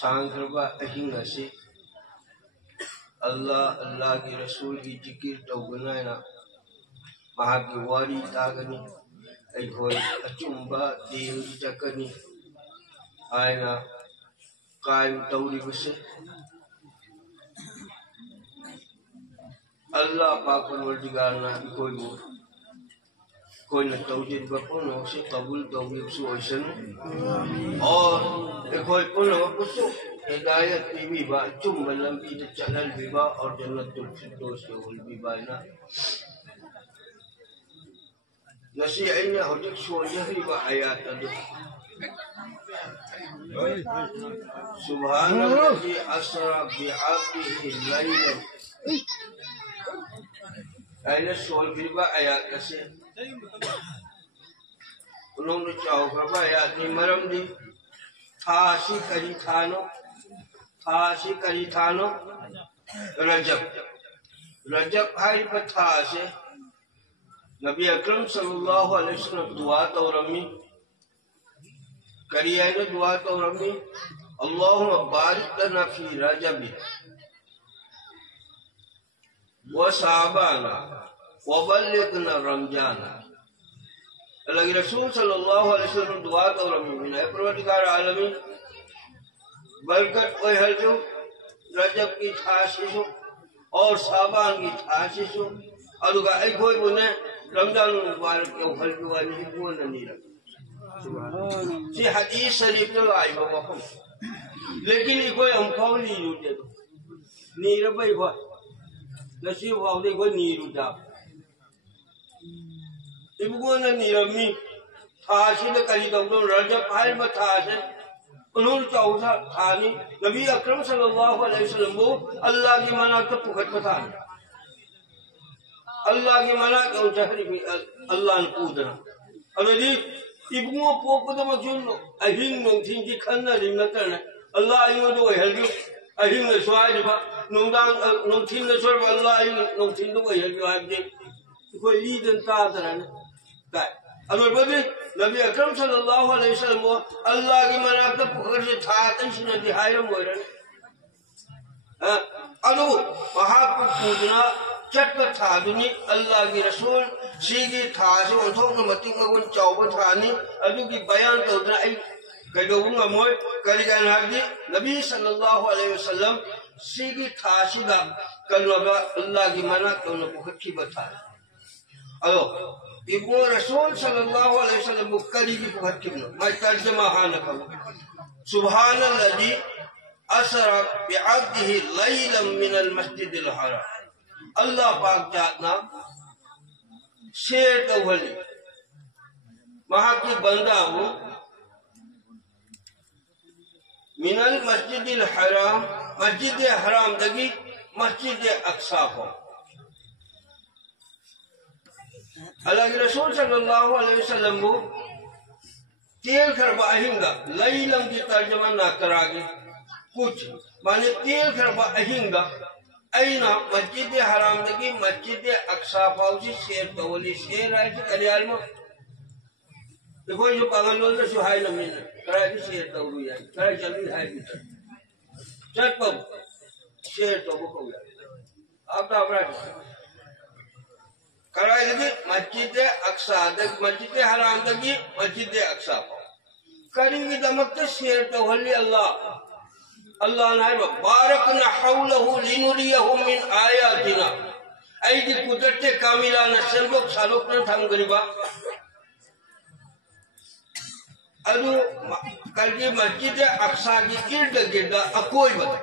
सांग्रबा अहिंग असे अल्लाह की रसूल की जिक्र तौगना महाकी वारी तागनी अखोई अचुंबा देव जकनी आयना कायम तौरी बसे अल्लाह पाक परवरदिगार ना कोई न तौजीद बपुनो से कबूल तौबीब से ओइसन और कोई पुनो कुसु हिदायत भी बा चुम्बा लंबी चलल बिबा और जन्नतुल फिरदौस के उल बिबा ना नसी आइना होजिक सोजहरी बा आयात अदु सुब्हानल्लाहि असरा बिअब्दिहि लैला आइना सोल बिबा आयात कसे उन्होंने चाहोगा आयात नि मरम दी थासी करी थानो रजब हाई पर थासे नबी अकरम सल्लल्लाहु अलैहि वसल्लम दुआ तौरमी करिए ने दुआ तौरमी अल्लाहुम्मा बारिक लना फी रजब व शाबाना व बल्लिगना रमजान अल्लाह के रसूल सल्लल्लाहु अलैहि वसल्लम दुआ तौरमी मिला परवरदिगार आलमीन बरकत कोई हल जो रजब की थाशिशो और शाबान की थाशिशो अदुगा आई कोई बुने रमजान मुबारक के हल जो नहीं बोल नहीं रहा सी हदीस शरीफ तो आई बाबा लेकिन ये कोई हम कौली जुटे तो नीर भाई कोई नसीब वाले कोई नीर उठा इबुगो न नीरमी थाशी तो करी तो रजब हाल में थाशे उन्होंने चौथा थानी नबी अकरम सल्लल्लाहु अलैहि वसल्लम वो अल्लाह की मना तो पुखत पतान अल्लाह की मना क्यों चहरी भी अल्लाह ने पूजना अबे इबुगो पोक तो मचुन अहिंग नोथिंग की खन्ना रिंगतर ने अल्लाह आयो तो हेल्दी अहिंग ने स्वाय बा नोंदांग नोथिंग ने सोर अल्लाह आयो नोथिंग तो हेल्दी आदि कोई लीदन तादरा ने काय अगर बदे नबी अकरम सल्लल्लाहु अलैहि वसल्लम अल्लाह की मना तो पुखर से था तंशन दिहायरम होरन अनु महापुरुषना चटक था दुनी अल्लाह की रसूल सीगी था से ओथोक मतिक मगुन चौब थानी अदु की बयान तौदना आई कदोबुंग मोय करिगन हादी नबी सल्लल्लाहु अलैहि वसल्लम सीगी था सिदा कलवा अल्लाह की मना तो न पुखर की बता अलो इबो रसूल सल्लल्लाहु अलैहि वसल्लम मुक्करी की पुखर की मैं तर्जुमा हां करो सुब्हानल्लाजी असरा बिअब्दिहि लैलन मिनल मस्जिदिल हराम अल्लाह पाक जातना शेर तो भली वहां की बंदा हो मिनल मस्जिदिल हराम मस्जिद हराम दगी मस्जिद अक्सा को अल्लाह के रसूल सल्लल्लाहु अलैहि वसल्लम वो तेल खरबा अहिंगा लैलम की तर्जुमा ना करागे कुछ माने तेल खरबा अहिंगा ऐना मस्जिद हराम दगी मस्जिद अक्सा पाउसी शेर तवली शेर आए थे कल्याण में देखो जो पागल लोग तो सुहाई नमीन कराए थे शेर तवली आई कराए जल्दी है भीतर चट पब शेर तो वो हो गया आप तो अपना कराए थे मस्जिद अक्सा दग मस्जिद हराम दगी मस्जिद अक्सा पाउ करीबी दमक तो शेर तवली अल्लाह अल्लाह ने बारकना हौलहु लिनुरियहु मिन आयातिना ऐदी कुदरत कामिला न संलोक सालोक न थम गरीबा अदु कलगी मस्जिद अक्सा की इर्द गिर्द अकोई बता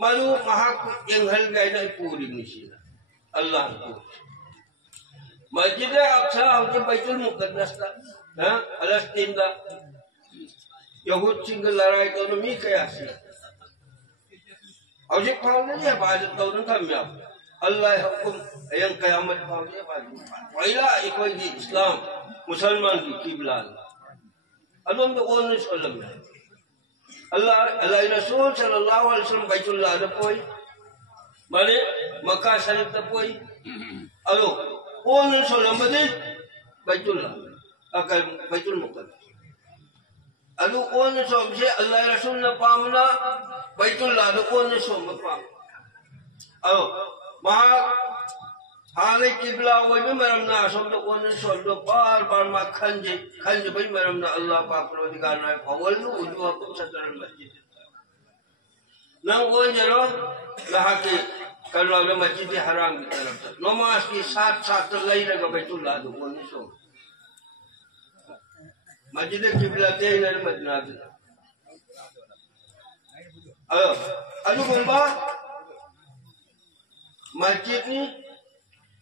मालू महाक एंगल गाइना पूरी मिशीना अल्लाह ने मस्जिद अक्सा होते बैतुल मुकद्दस का हां फलस्तीन का यहूद सिंह लड़ाई तो मी क्या सी और ये पावने ने इबादत तो न थम्या अल्लाह हुकुम अयं कयामत पावने बाजू पहिला इकोई दी इस्लाम मुसलमान की किबला अदम तो ओन सल्लल्लाहु अल्लाह अल्लाह रसूल सल्लल्लाहु अलैहि वसल्लम बैतुल्लाह ने कोई माने मक्का शरीफ ने कोई अलो ओन सल्लल्लाहु बैतुल्लाह अकल Betul मुकद्दस Adu on som se Allah Rasul na pamna Baitullah do on som pam. Maha Hale kibla wa maramna som do on som do bar ma khanje bai maramna Allah Pak Parwardigar na awal nu ujwa ko sadaran masjid. Nang on jaro lahake kalau ada masjid haram di dalam. Nomor ki saat lagi lagi Baitullah do on som. Masjid kiblat dia dari Madinah. Ayo bomba masjid ni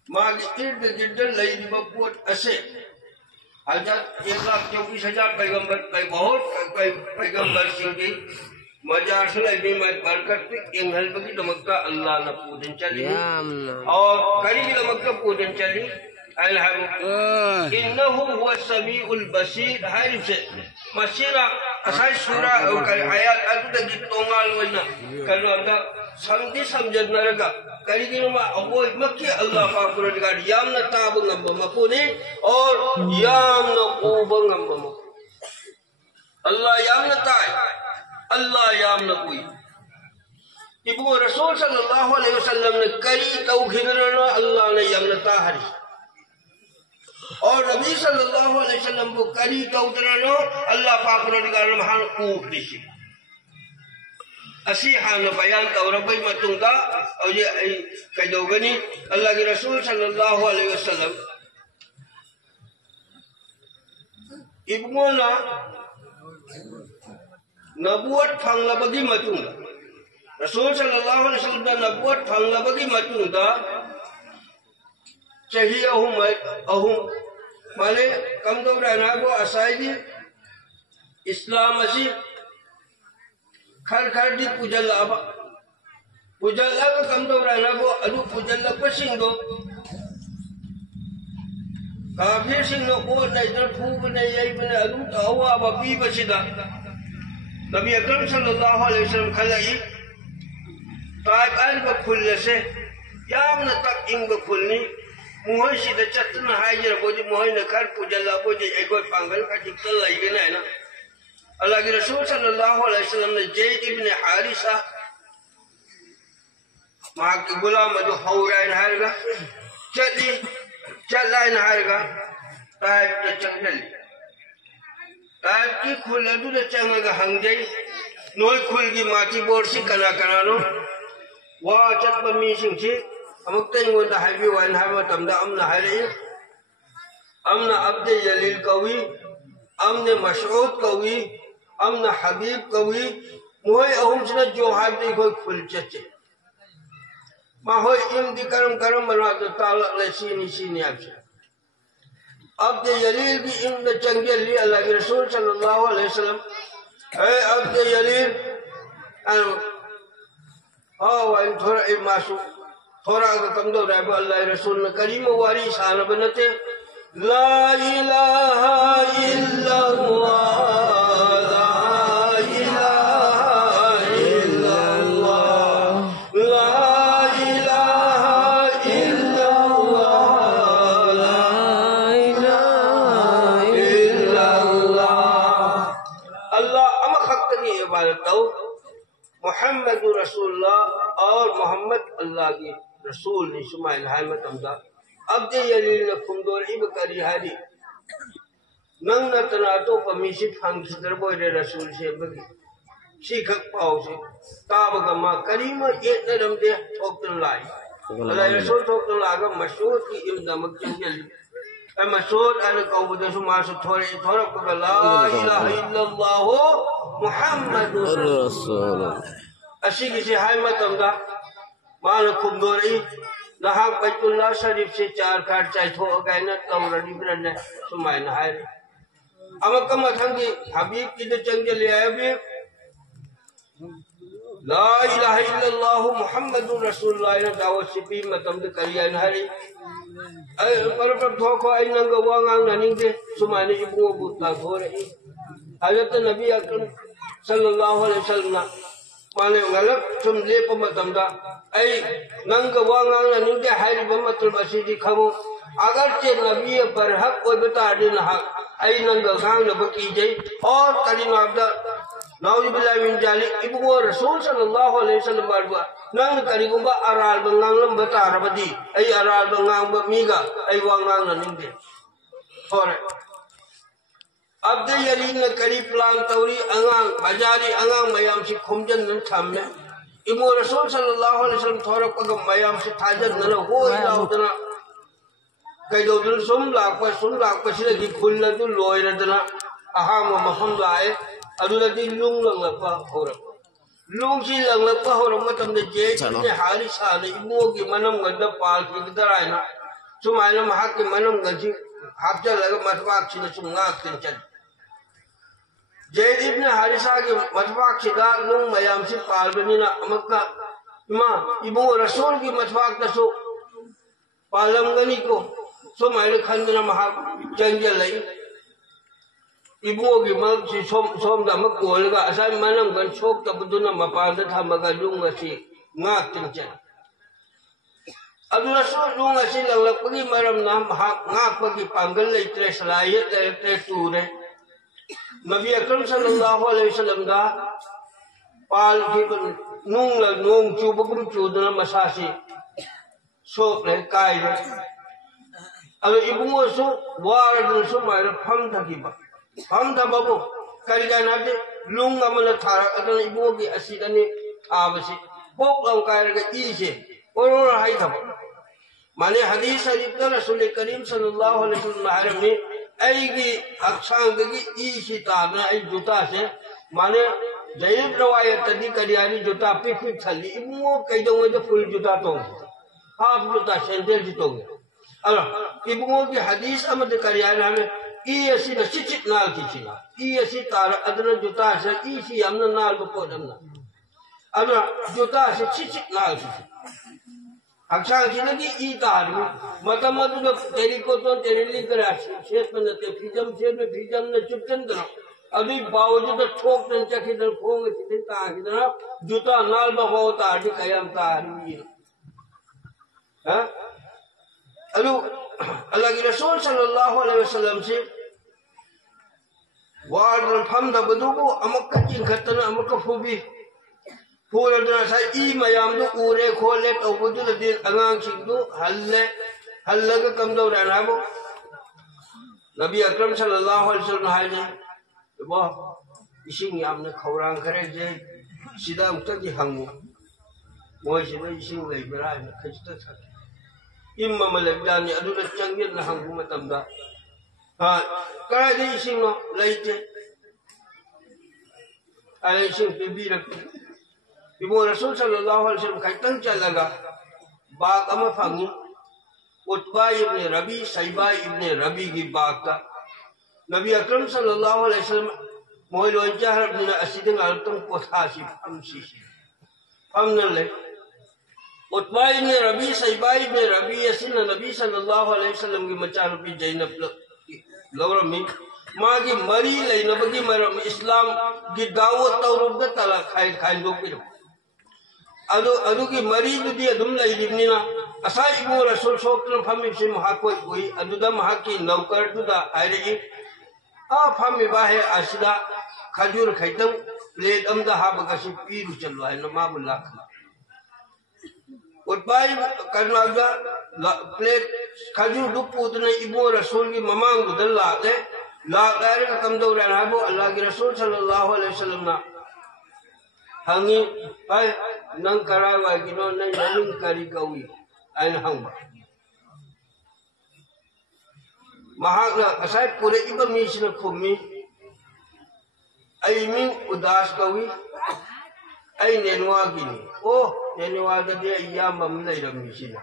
masjid digital lagi dibuat asyik. Hajat 1,24,000 पैगंबर सिंह की मजार से लगी मत बरकत इन हल बगी दमकता अल्लाह न पूजन चली और करीबी दमकता पूजन चली इन्नहु हुवा समीउल बसीर हारिफ से मसीरा असai surah ayat itu dah tongal wena kalau ada samdi samjadnaraga karigi nama aboy makki Allah Pak Parwardigar yam na tabu ngamba makuni or yam na kuba ngamba mak Allah yam na tay Allah yam na kui ibu Rasul sallallahu alaihi wasallam ne kari tauhid na Allah ne yam na tahari और नबी सल्लल्लाहु अलैहि वसल्लम को करी कौतरनो अल्लाह पाक परवरदिगार महान कूफ दिशी असी हान बयान कौरबई मतुंगा और ये कदोगनी अल्लाह के रसूल सल्लल्लाहु अलैहि वसल्लम इब्मोना नबुवत फंगलबगी मतुंगा रसूल सल्लल्लाहु अलैहि वसल्लम दा नबुवत फंगलबगी मतुंगा चाहिए अहूं माने कम तो रहना को असाइदी इस्लाम असी खर खर दी पुजल्ला कम तो रहना को अनु पुजल्ला पसिंगो काफिर सिंगो को नहीं तो फूब नहीं यही बने अनु तावा बपी बसिदा नबी अकरम सल्लल्लाहु अलैहि वसल्लम खलाई ताइब अल बखुल्ले से याम न तक इंग बखुल्नी मुहै सिदा चतन हाइजर बोजी मुहै न कर पुजल्ला बोजी एगो पांगल का जिक्र लगे ना ना अल्लाह के रसूल सल्लल्लाहु अलैहि वसल्लम ने ज़ैद इब्न हारिसा मां के गुलाम जो हौराइन हारगा चलाइन हारगा ताइब के चंगल ताइब की खुलदु ने चंगा हंगजई नोय खुल की माटी बोरसी कना कनानो वा चत बमी सिंची अमुक तेंगों दा हाइबी वाइन हाइबा तमदा अमना हाइरे अमना अब्दे जलील कवी अमने मशऊद कवी अमना हबीब कवी मोय अहुम सना जो हाइबी कोई खुल चचे माहोय इम दी करम बना तो ताला ले सीनी आपसे अब्दे जलील भी इम ने चंगे ली अल्लाह के रसूल सल्लल्लाहु अलैहि वसल्लम ए अब्दे जलील वाइन थोड़ा एक मासू थोड़ा कम दो रहा अल्लाह रसूल ने करीम वारी शान बनते ला इलाहा इल्लल्लाह ला इलाहा इल्लल्लाह ला इलाहा इल्लल्लाह ला इलाहा इल्लल्लाह अल्लाह अम खक्तनी इबादत दो मुहम्मद रसूलुल्लाह और मोहम्मद अल्लाह की रसूल ने शुमाइल हाइमत अमदा अब्दे यलील ने खुमदोर इब करी हारी नंग न तनातो पमीशी फंग खिदर बोले रसूल से बगी सीखक पाओ से ताबगमा करीम एक नरम दे ठोकन लाई अल्लाह रसूल ठोकन लागा मशहूर की इम्दा मक्की जली ए मशहूर अन कौबदे सुमास थोड़ा को ला इलाहा इल्लल्लाह मुहम्मदुर रसूल अशी की हाइमत अमदा माल खुमदोरी नहाक बैतुल्लाह शरीफ से 4 काट चाय थो गायना तौरडी ब्रने सुमाइन हाय अमक मथंगी हबीब की तो चंगे ले आए भी ला इलाहा इल्लल्लाह मुहम्मदुर रसूलुल्लाह ने दावत सिपी मतम दे करिया हरी पर थो को आई नंग वांगांग ननी दे सुमाइन इबु बुता थोरे हजरत नबी अकरम सल्लल्लाहु अलैहि वसल्लम माने गलत तुम ले पमतमदा आई नंग वांगांग ननी दे हाय बमतल बसीदी खमो अगर चे नबी पर हक को बता दिन हक ai nang gang na baki jai और करीमाबदा नाउजुबिल्लाहि मिन जालिक इबुगो रसूल सल्लल्लाहु अलैहि वसल्लम बारबा नंग करीगुंबा rural बंगांग lump बतारबदी ai rural बंगांग मीगा ai वांगांग ननिंदे और अब दे यलीन न करी प्लान तौरी अंगांग बाजारी अंगांग मयाम से खुमजन न थामे इबुगो रसूल सल्लल्लाहु अलैहि वसल्लम थोरक पग मयाम से थाजन न हो इलाउदना कईदोदन सुम लाक सिदगी खुल्लदु लोयरदना अहाम मफम लाए अदुदगी लुंग लंगलपा होरक लुंग सी लंगलपा होरक मतमदे जे ने हारिसा ने इबुगोगी मनम गद पाल किदरायना सुमायना महाक के मनम गजी हापजलगा मतवाक सिन सुंगाक तिनचन जे इब्ने हारिसा के मतवाक सिदा लुंग मयाम से पालबनिना अमक्का इमा इबुगो रसूल की मतवाक तसो पालमगनी को सो मायने खंदना महा जंगल लई इबुगोगी मग से सोम दा मकोलगा असा मनम गन छोक तबदुना मपान थमगा लुंग असी ngak tingchen aduna so lung asi langlakpagi maram na ngakpagi panggal leitre salayat leitre ture Nabi Akram sallallahu alaihi wasallam da pal ki nung la nung chu bagum chu dana masasi so le kai alo ibungo so war dun so mai pham thakiba pham thababu kari jana de lung amala thara adana ibungo ki asidani abasi bok lang kai ga ise oror hai thaba mane hadis sharif da rasul karim sallallahu alaihi wasallam haram ni ai gi aksang gi isi ta na ai juta se mane jayib rawayat tadi kadiani juta pik thali ibungo kai dong de full juta tong half juta sandal jitong alo ibungo ki hadis amad kariyan hame i asi na chichit nal kichina i asi tar adna juta se i si amna nal ko podamna alo juta se chichit nal kichina aksang kinagi i tar matamadu na teri ko to terili kara shet manate fijam shet me fijam na chupchandra अभी बावजूद ठोक तंचा किधर Phong किधर ताकिधर जुता नाल बहाव ताड़ी कयाम तारी हाँ अलू अल्लाह की रसूल सल्लल्लाहु अलैहि वसल्लम से वार्डन फम दबदुबु अमक चिंखतन अमक फुबी फूलदना सा ई मयाम दु उरे खोले तौबुदु दिन अंगांग सिंदु हल्लग कमदौ रहनाबो नबी अकरम सल्लल्लाहु अलैहि वसल्लम हाजे बो इसिंग यामने खौरांग खरे जे सिदा अमतगी हंगु मोय सिदा इसिंग लेबरा न खजिता था इम्मा मलगदानी अदुना चंगिर न हंगु मतमदा हा करा दे इसिंग नो लेते अरे इसिंग बिबी रख इबो रसूल सल्लल्लाहु अलैहि वसल्लम खैतन चलगा बाग अमा फंगी उतबा इब्ने रबी सैबा इब्ने रबी की बाग का नबी अकरम सल्लल्लाहु अलैहि वसल्लम मोय लोंचा हरबना असिदन अलतम कोथासी फमसी फमन ले उतबा इब्ने रबी सैबा इब्ने रबी असिन नबी सल्लल्लाहु अलैहि वसल्लम की मचानबी जैनब लौरमी मागी मरी लेनबगी मरम इस्लाम की दावत तौरुब द तला खाइ खाइ दोपिरो अदु की मरी दुदी अदुम लेदिबनिना असा इबो रसूल सोकन फमिसि महाकोय कोई अदुदा महाकी नौकर दुदा आइरेगी आ फमी बाहे आसिदा खजूर खैतम प्लेट अमदा हाबगसि पीरु चलो है नमाबु लाख उतबाई करनागा प्लेट खजूर दुपुदने इबो रसूल की ममांग दुदल लाते लारे कमदौ रहनाबो अल्लाह की रसूल सल्लल्लाहु अलैहि वसल्लम ना हंगी हाय नंग करावा किनो नंग नंग करी कवी आइन हंग महागला असाय पूरे इब मीसिन खुमी आई मिंग उदास कवी आई नेनवा गिनी ओ नेनवा दे याम बम लेरमीसिना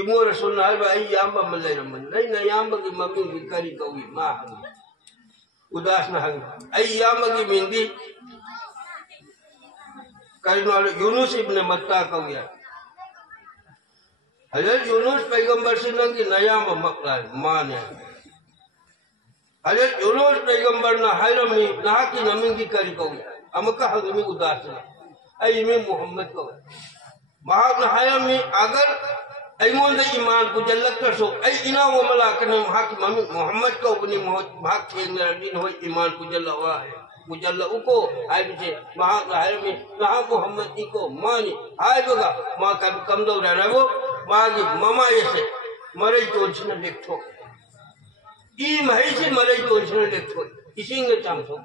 इमो रसूल नाल आई याम बम लेरमन नै न याम बगी मम्मी की करी कवी मा उदास न हंग आई याम बगी मिंदी करीनाल यूनुस इब्न मत्ता कविया हजरत यूनुस पैगंबर से नंगी नयाम मकला माने हजरत यूनुस पैगंबर ना हायरमी ना की नमिंग की करी कविया अमका हगमी उदास आई में मोहम्मद को महाग हायरमी अगर ai mon da iman ku jallaka so ai ina wa malaka ne hakim Muhammad ko bani Muhammad ke ne ho iman ku jallawa ku jallau ko ai bije ma lahir mi la Muhammad ko mani ai baga ma kam do da rabo ma gi mama yese mare to china lekto I mai se mare to china lekto ising ne chamso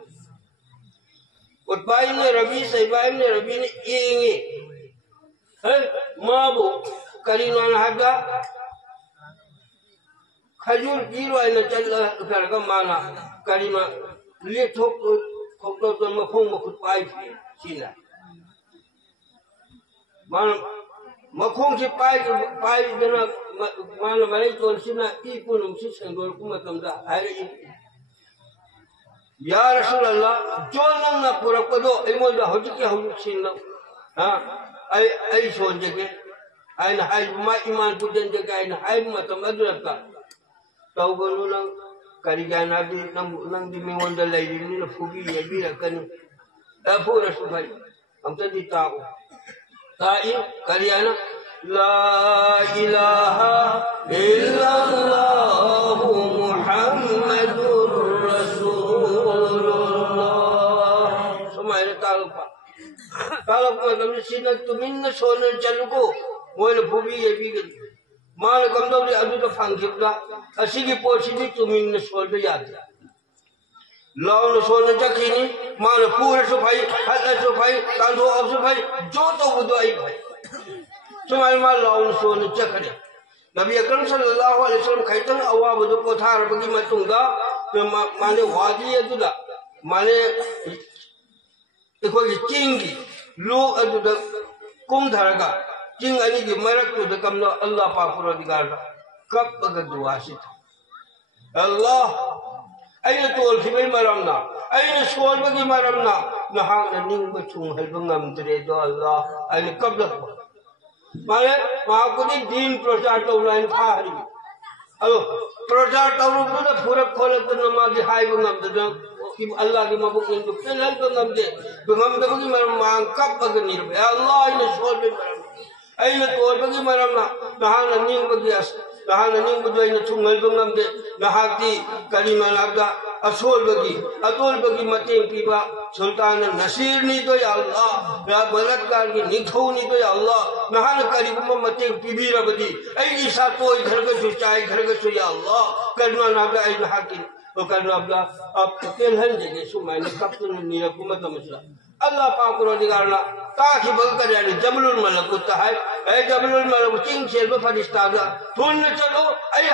utbai ne rabi sai bai ne rabi ne ingi hai ma bo karinan haga khajur giro ai na challa karga mana karima le thok khok to ma phong ma khut pai china man ma khong chi pai dana mana mare to china I punum si sengor kuma tamda ai ya rasulullah jonan na pura kodo imo da hoji ke hoji chinna ha ai son jege ai na ai ma iman ku den jege ai na ai ma tamadraka tawgonu lang karigana di nang di mingon da lai ni na fugi ya bi kan abu rasulullah am ta di tao tai kariyana la ilaha illallah muhammadur kalau kami sini tu minna soalnya jaluko, boleh bubi ya bikin. Malah kamu tahu dia ada tu fangkip dah. Asigi posisi tu minna soalnya jadi. Lawan soalnya jak ini, malah pura supaya, hati supaya, tandu ab supaya, jodoh budu aib. Cuma malah lawan soalnya jak ada. Nabi Akram Sallallahu Alaihi Wasallam kaitan awal budu kothar bagi matungga, mana wadi itu dah, mana इकोगी चिंगी लो अदुदा कुम धरगा चिंग अनि की मरक तो the कमनो अल्लाह पाक परदिगार कब अगर दुआ से अल्लाह अयन तोल खिबे मरमना अयन सोल बगी मरमना नहां निंग बचुंग हलबंगम दरे दो अल्लाह अयन कब लग माने महाकुनी दीन प्रचार तो लाइन था हरी अलो प्रचार तो रुपना पूरा खोले तो नमाज high बंगम they Allah ki mabuk itu pelal bangam bagi maram mangkap bagi nirba Allah ini soal bagi maram ini soal bagi maram na nahan ning bagi as nahan ning bagi ini cungal bangam de nahati kaliman abda asol bagi mati piba sultan nasir ni to ya Allah ya balatkar ki nithau ni to ya Allah nahan kalibum mati pibira badi ini satu घर का सुचाई घर का सुया Allah karna naga ini hakim bukan abda apel hanjege sumai ne kapun ni aku mata masla Allah paak perodigar na taki bagkar yani jabalul malakut hai jabalul malakut cing selba farishta ga thun chalo ai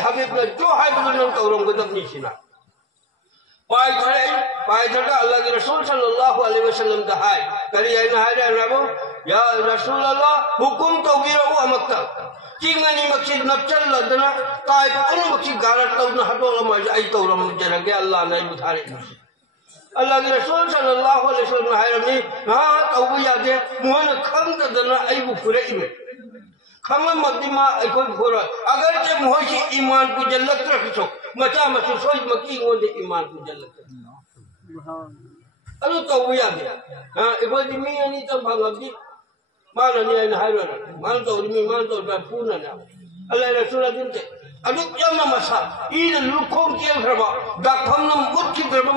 habib na jo hai bulun ka urang godam ni sina pai thada Allah ke rasul sallallahu alaihi wasallam da hai kari ai na hai rabo ya rasulullah hukum tawbirahu amakta Cingani maksud nafcal ladana kai pun maksud garat tau na hatol ramai ai tau ram jarage Allah na ibu tarik Allah ke Rasul sallallahu alaihi wasallam hai ni ha tau bu yade muhan kham dana ai bu pura ime kham madima ai ko pura agar ke muhoshi iman ku jallat rakho macha masu soi maki ngode iman ku jallat alu tau bu yade ha ibu dimi ani tam bangabdi mana ni ayah hairan, mana tahu demi mana tahu berpuna na. Allah Rasulullah jente. Aduk yang nama sah. Ini lukong kian kerba. Dakham nam bukti kerba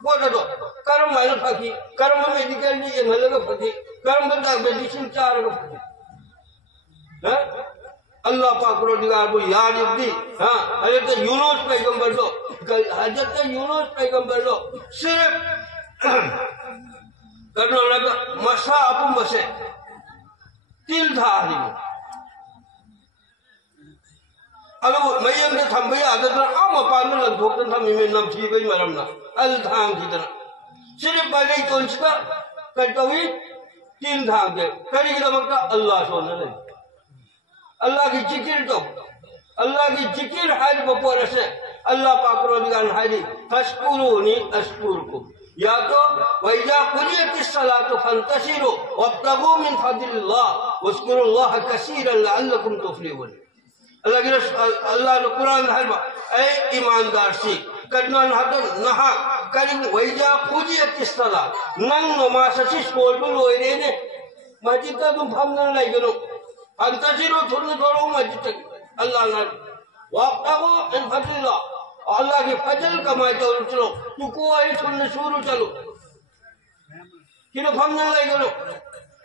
buat ada. Karam mana fakir. Karam mana medical ni yang halaga fakir. Karam benda medicine cara fakir. Allah Pak Perodigar bu yad ibdi. Ada tu Yunus Paigambar do. Ada tu Yunus Paigambar do. Sirap. Kerana naga masa apa masa. Til thari alu mayam ne thambai adadra ama pan lan thoktan thami me nam thi bai maram na al thang kitna sirf bagai tonchka katawi tin thang de kari ki damakta Allah sonne le Allah ki zikir to Allah ki zikir hai bapore se Allah pak perodigar hari fashkuruni ashkurkum या तो वैजा कुलियतिस सलातु फंतशिरु वब्तगु मिन फदिल्लाह वस्कुरुल्लाह कसीरन लअल्लकुम तुफ्लिहून अल्लाह ने कुरान हरबा ए ईमानदार सी कदनान हदन नहा करिम वैजा कुलियतिस सलात नंग नमाज सी स्कोल बु लोइरे ने मस्जिद तुम फमन लाइगनो Antasiru thurni doro majid Allah na waqtahu in fadlillah Allah ki fajl kamai taur chalo tu koi thurni shuru chalo kino famna lai galo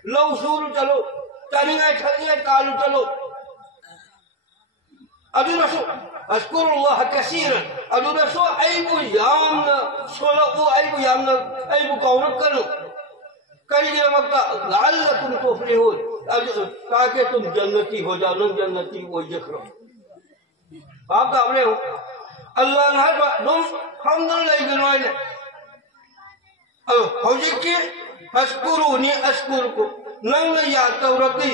low shuru chalo taningai thalingai kalu chalo adu rasu ashkurullah kaseeran adu rasu aibu yamna solaku aibu yamna aibu kaunak kanu करिए मक्का लअल्लकुम तुफलिहून ताकि तुम जन्नती हो जाओ न जन्नती वो जिक्र आप गावरे हो अल्लाह ने तुम हमदुलिल्लाह गिनवाने अब हौजिकी अशकुरुनी अशकुरकुम नंग याद तौरती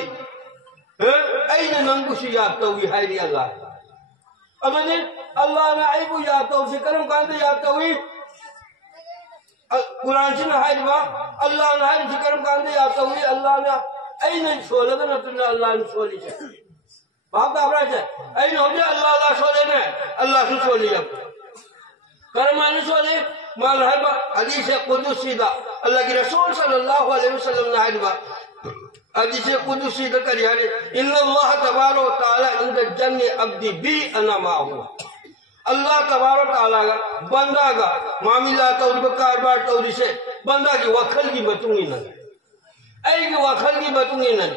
ऐन नंगुशी याद तौवी हायरी अल्लाह अब ने अल्लाह ने ऐबु याद तौसी करम कांदे याद तौवी कुरान से नहाइबा अल्लाह ने हाय जिक्रम कांदे आता हुई अल्लाह ने ऐ नहीं छोले तो न अल्लाह ने छोली है बाप का अपराध है ऐ न हो जाए अल्लाह छोले ने अल्लाह से छोली अब करमाने छोले माल है हदीस कुदसी दा अल्लाह के रसूल सल्लल्लाहु अलैहि वसल्लम ने हाइबा हदीस कुदसी दा करियाने इन्नल्लाह तबारक व तआला इंद जन्नी अब्दी बी अना माहू अल्लाह तबारक ताला का बंदा का मामला तौर पर कारोबार तौर से बंदा की वखल की बतूंगी न ऐ की वखल की बतूंगी न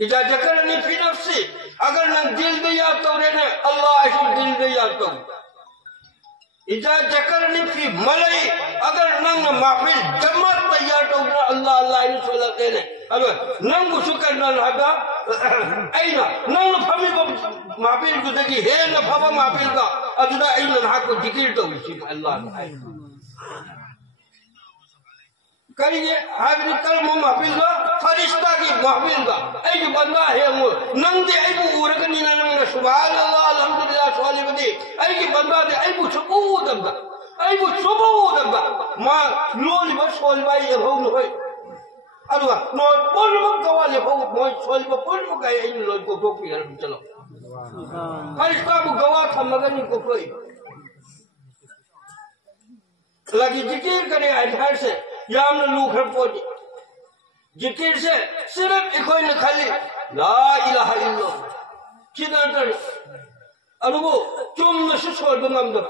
इजा जकर ने फी नफ्सी अगर न दिल दे याद तौरे ने अल्लाह ऐसी दिल दे याद तो इजा जकर ने फी मलाई अगर नंग महफिल जमात तैयार तो अल्लाह अल्लाह ने सोलते ने अब नंग शुक्र न हदा ऐना नंग फमी महफिल गुदगी है न फमा महफिल का अजुदा ऐन हक को जिक्र तो इसी अल्लाह ने करिए हाबिल कलम महफिल का फरिश्ता की महफिल का ऐ जो बंदा है वो नंग दे ऐ वो उरकनी न नंग सुभान अल्लाह अल्हम्दुलिल्लाह सोली बदी ऐ की बंदा दे ऐ वो सुबू दंगा ऐ वो सुबू दंगा मा लोली बस सोली बाई ये हो न होय अदवा नो पोल मक गवाले हो मोय सोली बा पोल मक ऐ इन लोली को टोपी हर चलो फरिश्ता वो गवा था मगर इनको कोई लगी जिक्र करे आधार से या हमने लूखर पोजी जिक्र से सिर्फ इकोई न खाली ला इलाहा इल्लल्लाह किधर तर अनुभव तुम न सुसोर बंगम दो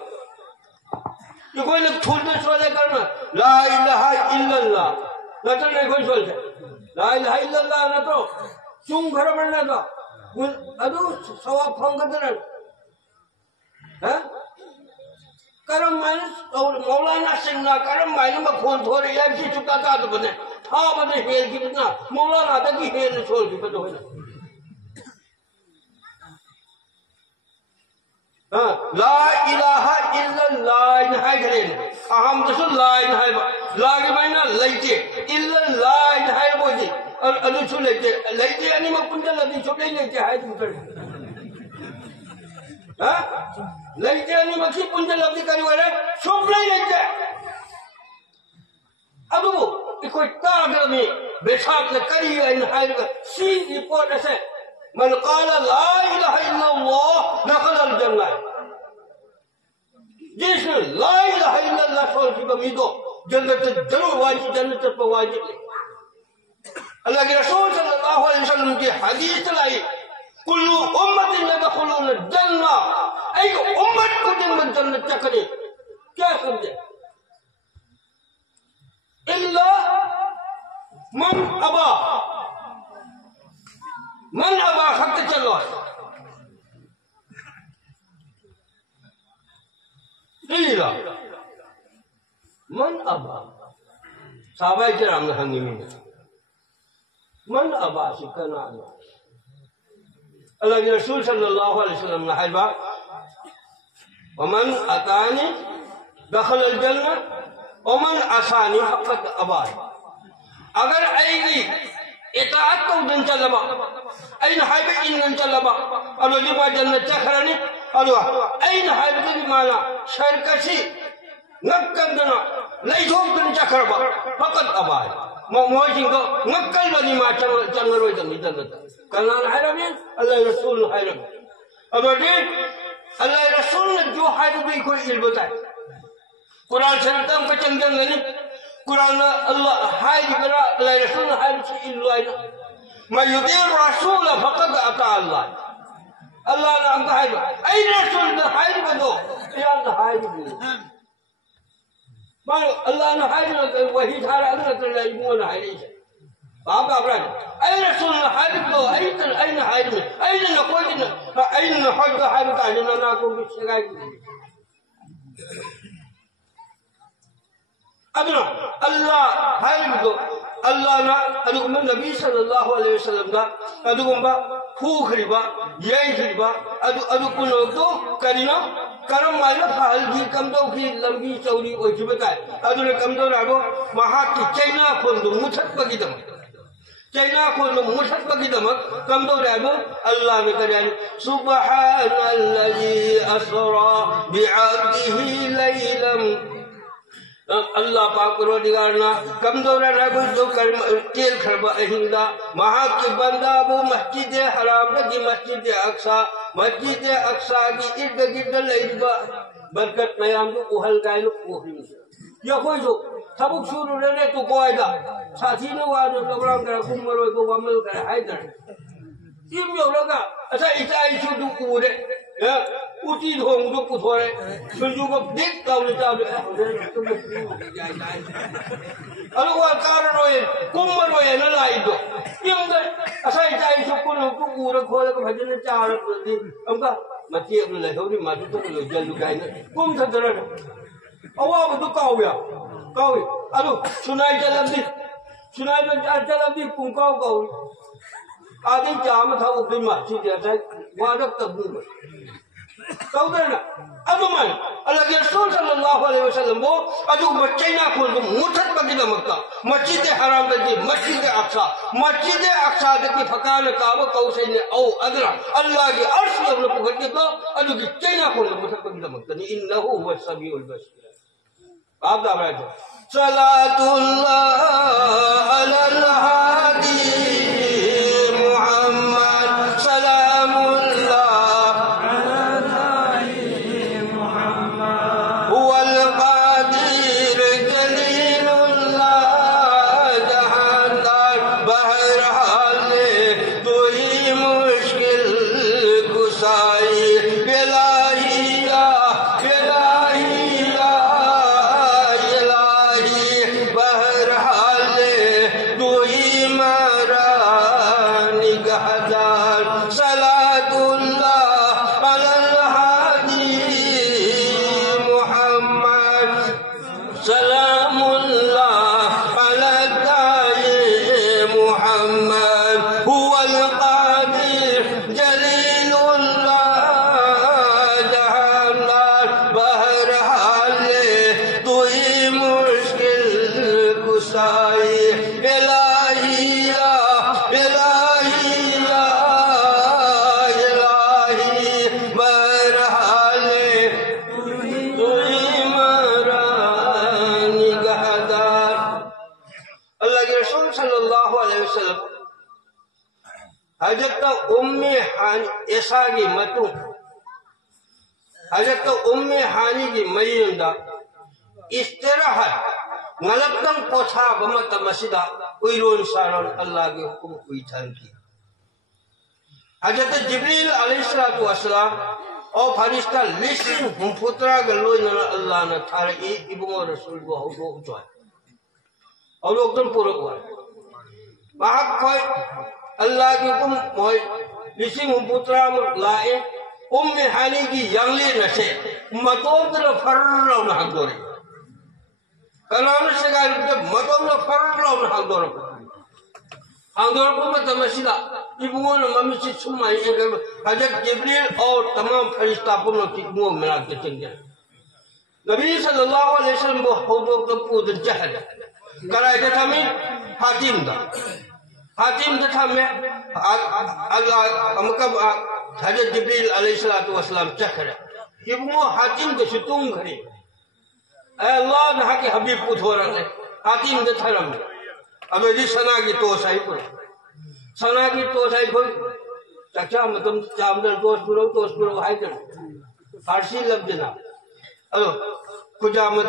इकोई न थोड़ न सोले करना ला इलाहा इल्लल्लाह न तो नहीं कोई सोलते ला इलाहा इल्लल्लाह न तो तुम घर बनना तो अनु सवाब फंग करना हैं करम माइनस और मौलाना सिंह ना करम माइनस में फोन थोड़ी यार की चुका था तो बने हाँ बने हेल की बिना मौलाना था कि हेल छोड़ की बने होना हाँ ला इलाहा इल्लल्लाह नहीं करें अहम तो सुन ला नहीं ला के मायना लेते इल्लल्लाह नहीं बोली और अनुसुल लेते यानी मैं पुंजल लगी छोटे लेते है तुम कर हाँ लेते यानी मक्खी पुंजल लगी करी वाले छोड़ नहीं लेते अब वो कोई तागर में बेचात न करी है इन हायर का सी रिपोर्ट ऐसे मन काला ला इलाहा इल्लल्लाह दखल अल जन्नह जिसने ला इलाहा इल्लल्लाह छोड़ की बमीदो जन्नत जरूर वाजिब जन्नत पर वाजिब ले अल्लाह के रसूल सल्लल्लाहु अलैहि वसल्लम की हदीस लाई कुल्लु उम्मतिन यदखुलून जन्नह ऐ उम्मत को जन्नत चकरे क्या समझे इल्ला मन अबा खत चलो इल्ला मन अबा साहबाए किराम ने हंगी में मन अबा सिकना अल्लाह के रसूल सल्लल्लाहु अलैहि वसल्लम ने हाइबा वमन अतानी दखल अल जन्नह वमन असानी फकत अबा अगर आएगी इताअत को दिन चलबा ऐन हाइबे इन चलबा और लिमा जन्नत चखरनी और ऐन हाइबे की माना शरकसी नक्कदना लैथोक दिन चखरबा फकत अबा मोहिं को नक्कल बनी मा चंगरो जन्नत कलना हायरमी अल्लाह रसूल हायरम अब ये अल्लाह रसूल ने जो हायरम को इल्म बताए कुरान शरीफ में चंगन नहीं कुरान अल्लाह हाय करा अल्लाह रसूल हाय से इल्लाह मैं युदी रसूल फकत अता अल्लाह अल्लाह ने अंग हाय ऐ रसूल ने हाय बदो या ने हाय बदो मैं अल्लाह ने हाय ने वही थारा अल्लाह ने इमो ने हाय नहीं बाप अब्राज ऐ रसूल ने हाय बदो ऐ ने हाय में ऐ ने कोई ने ऐ ने हद हाय का ने ना को बिछगाई अदना अल्लाह हाय बदो अल्लाह ना अदुगुम नबी सल्लल्लाहु अलैहि वसल्लम दा अदुगुम फूखरिबा यैखरिबा अदु कुनो तो करिनो करम मानो फालगी कमदो की लंबी चौड़ी ओइखिबता अदुने कमदो रागो महा की चाइना खोंदो मुथतपगिदम चाइना खोंदो मुथतपगिदम कमदो रागो अल्लाह ने करे सुब्हानल्लाजी असरा बिअब्दिही लैलम अल्लाह पाक परवरदिगारना कमदोरा रागो जो कर्म तेल खरबा अहिंदा महा के बंदा वो मस्जिद हराम की मस्जिद अक्सा की इर्द गिर्द लेबा बरकत मयाम को उहल गायलो कोहरी या कोई जो थबुक शुरू रे तो कोयदा साथी ने वा जो प्रोग्राम करा कुमरो को वमल करे हाइदर तीम यो लगा अच्छा इता इशू दु उरे उची धोंग जो पुथोरे सुजु को देख काउले चालू अरे वो कारण होए कुमर होए न लाइदो यंगे असाई चाई सुकुन को पूरा खोले को भजन चार दी हमका मती अपने ले होनी माजू तो लो जल्लू गाइने कुम थदर अवा बदु काउया काउई अरु सुनाई जलदी पुंकाव काउई आदि जाम था ऊपर मस्जिद जैसा वादक तब्दील कौन अदुमन अल्लाह के रसूल सल्लल्लाहु अलैहि वसल्लम वो अदु बच्चेना खोल दो मुठत बगिदा मक्का मस्जिद हराम दे मस्जिद अक्सा दे की फकान काबा कौसे ने औ अदरा अल्लाह के अर्श में अपने पकड़ के तो अदु की चैना खोल दो मुठत बगिदा मक्का इन्नहु हुवा समीउल बसीर आप दा बैठो सलातुल्लाह अलल हादी हजरत उम्मे हानी ऐसा की मतु हजरत उम्मे हानी की मयंदा इस तरह गलतम पोछा बमत मसीदा उइरोन सारोन अल्लाह के हुक्म कोई थान की हजरत जिब्रील अलैहिस्सलातु वस्सलाम और फरिश्ता लिस्टिन हम पुत्रा गलोय न अल्लाह ने थारे इब्नो रसूल को हो तो और लोग तुम पूरा हुआ वहां कोई अल्लाह की हुक्म मोय लिसिंग पुत्रा लाए उम्मे हानी की यंगली नशे मतोदर फर्रो न हंदोरे कलाम से गाय मतोदर फर्रो न हंदोरे को मत मसीदा इब्नो न मम्मी से सुमाई एक हजरत जिब्रील और तमाम फरिश्ता पुनो की मुंह मिला के चंगे नबी सल्लल्लाहु अलैहि वसल्लम को होदो को पूद जहल कराए थे हमें हातिम था में अल्लाह हमका हजरत जिब्रील अलैहिस्सलातु वस्सलाम चखरे इब्नो हातिम के सुतूम घरे ऐ अल्लाह ना के हबीब पूछो रहे हातिम के थरम अब यदि सना की तो सही को चचा मतलब चामदर दोस्त पुरो हाय कर फारसी लफ्ज ना अलो कुजा मत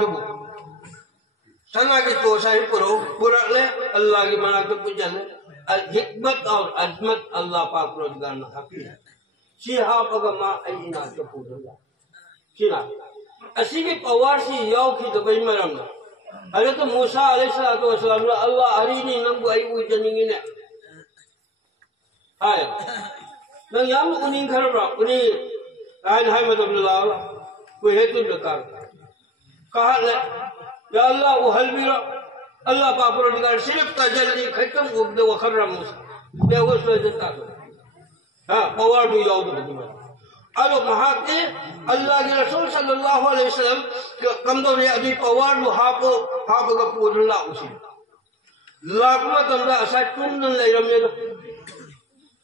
सना की तो सही पुरो पूरा ले अल्लाह की मना तो पूजा ले हिकमत और अजमत अल्लाह पाक रोजगार न हकी सिहाब अगमा अइना के पूरा सिना असी की पवार सी याव की दबई मरम हजरत मूसा अलैहिस्सलातु वस्सलाम अल्लाह अरीनी नंबु आई उजनिंगी ने हाय नंग याम उनिंग खरबरा उनी आइन हाय मदबुल्लाह कोई हेतु बेकार कहा ले या अल्लाह वो हलबीरा अल्लाह पाक रोजगार सिर्फ तजल्ली खत्म उबदे वखर्रा मूसा बेहोश हो जाता हां पवार भी याव दबई अलो महाते अल्लाह के रसूल सल्लल्लाहु अलैहि वसल्लम कमदो रे अभी पवार नु हापो हापगा पुरला उसी लाखमा तंदा असा तुमन लेरमे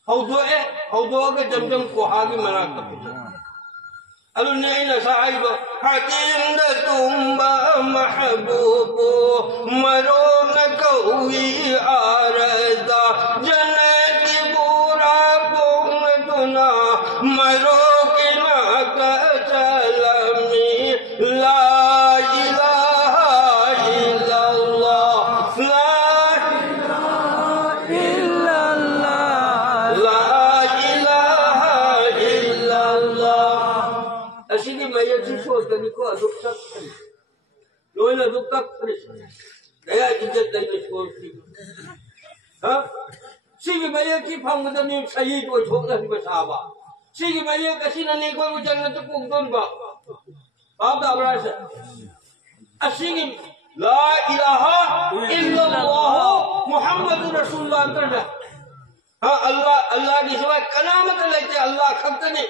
हौदो के जमजम को हागी मना तप अलो नेना साहिब हकीम द तुम्बा महबूबो मरो न कोई आरदा जन्नत पूरा बोंग दुना मरो लोयला दुक्का गया इज्जत नहीं छोड़ती हां सिगी मले की फंगद में सही को छोकरा की बसावा सिगी मले कसी ने कोई जन्नत को दोन बा बाप दा बड़ा से असिगी ला इलाहा इल्लल्लाह मुहम्मदुर रसूलुल्लाह अंतर हां अल्लाह की सिवा कलामत लेते अल्लाह खत नहीं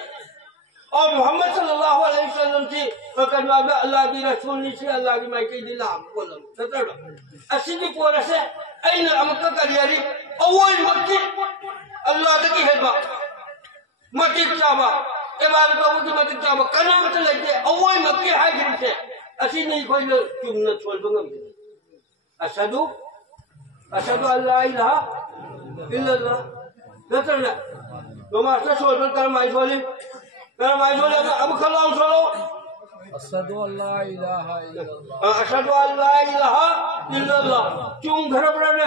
और मोहम्मद सल्लल्लाहु अलैहि वसल्लम की कलमा में अल्लाह की रसूल नीचे अल्लाह की मायके दिला बोलम ततड़ असिगी पोर से अइन अमक करियरी अवोय मक्की अल्लाह की हेबा मतिक चाबा इबादत को की मतिक चाबा कना मत लेते अवोय मक्की हाजिर से असि नहीं कोई तुमने छोड़ दूंगा अशहदु अल्ला इलाहा इल्लल्लाह ततड़ तो मास्टर छोड़ कर माई बोले मेरा भाई बोले अब खलाओ छोड़ो अशहदु अल्ला इलाहा इल्लल्लाह अशहदु अल्ला इलाहा इल्लल्लाह क्यों घर बड़े हैं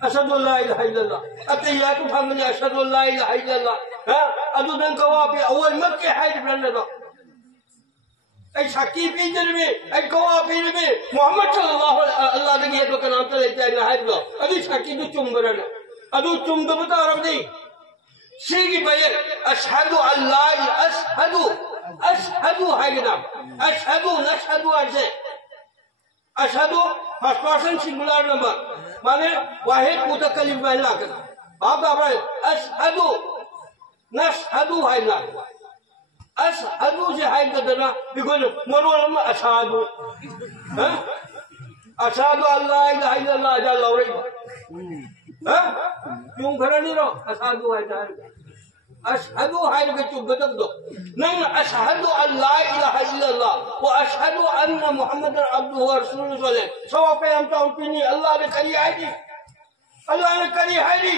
अशहदु अल्ला इलाहा इल्लल्लाह अतैया को फंगने अशहदु अल्ला इलाहा इल्लल्लाह हैं अदु दिन कवा पे अवल मक्के हाइड बने दो ऐ शकी पीजर में ऐ कवा पीर में मोहम्मद सल्लल्लाहु अलैहि वसल्लम के नाम पे लेते हैं हाइड लो अभी शकी तो चुंबरन अदु तुम तो बता रब नहीं सीगी बये अशहदु अल्ला अशहदु है ना अशहदु नशहदु ऐसे अशहदु फर्स्ट पर्सन सिंगुलर नंबर माने वाहिद मुतकल्लिम में ला कर आप आप अशहदु नशहदु है ना अशहदु से है तो ना बिल्कुल मनोरम अशहदु हैं अशहदु अल्ला इलाहा इल्लल्लाह जा लौरे क्यों घर नहीं रहो अशहदु है अशहदु है के चुप बदल दो नहीं अशहदु अल्ला इलाहा इल्लल्लाह व अशहदु अन्ना मुहम्मदन अब्दुहु व रसूलुहु सो पे हम तो अपनी अल्लाह ने करी है दी अल्लाह ने करी है दी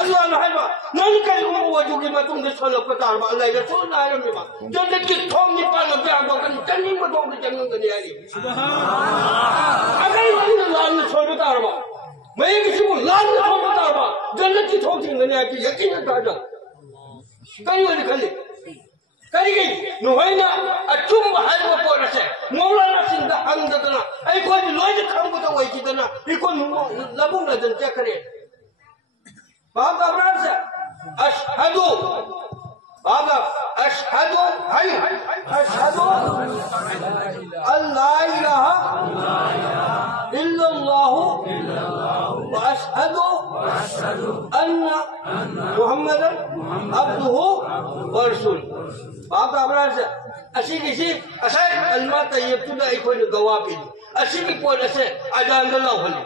अल्लाह ने है नहीं करी को वो जो की मैं तुमने सोलो पता अल्लाह के रसूल ना है में जन्नत की थोम नहीं पाना ब्याह को जन्नत में तो जन्नत नहीं आई सुभान अगर अल्लाह ने छोड़ बता रहा मैं किसी को लाल न छोड़ बता रहा जन्नत की थोक नहीं आती यकीन था कहीं वाली खाली करी गई नोहैना अचुम है वो पोर से मौलाना सिंह दा हमदना ऐ कोई लोई खम को तो वही कितना ये कोई लबू न जन क्या करे बाप अबरार से अशहदु बाबा अशहदु हाय अशहदु अल्ला इलाहा इल्लल्लाह व अशहदु अन्ना मुहम्मदन अब्दुहु व रसूलुहु बाप अबरार से असी किसी असा कलमा तय्यब तुदा इकोन गवाबी असी की पोल से अजान ला होली